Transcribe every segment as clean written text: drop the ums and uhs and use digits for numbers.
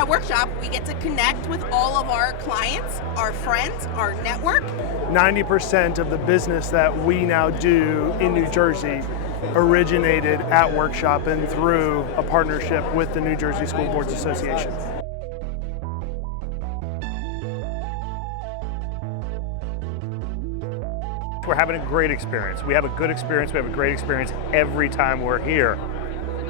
At Workshop, we get to connect with all of our clients, our friends, our network. 90% of the business that we now do in New Jersey originated at Workshop and through a partnership with the New Jersey School Boards Association. We're having a great experience. We have a good experience. We have a great experience every time we're here.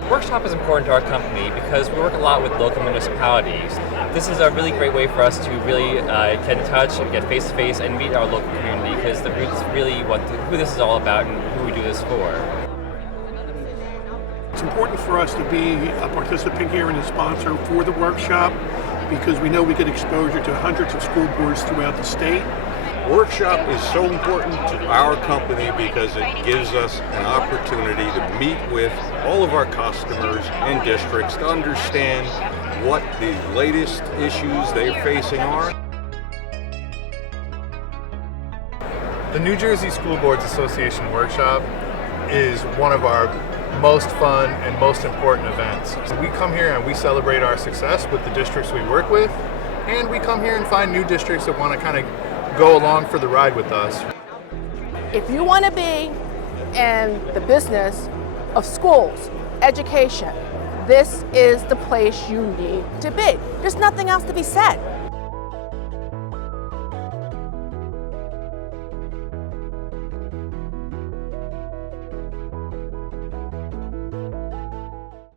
Workshop is important to our company because we work a lot with local municipalities. This is a really great way for us to really get in touch and get face-to-face and meet our local community, because the roots really who this is all about and who we do this for. It's important for us to be a participant here and a sponsor for the workshop, because we know we get exposure to hundreds of school boards throughout the state. Workshop is so important to our company because it gives us an opportunity to meet with all of our customers and districts to understand what the latest issues they're facing are. The New Jersey School Boards Association Workshop is one of our most fun and most important events. We come here and we celebrate our success with the districts we work with, and we come here and find new districts that want to kind of go along for the ride with us. If you want to be in the business of schools, education, this is the place you need to be. There's nothing else to be said.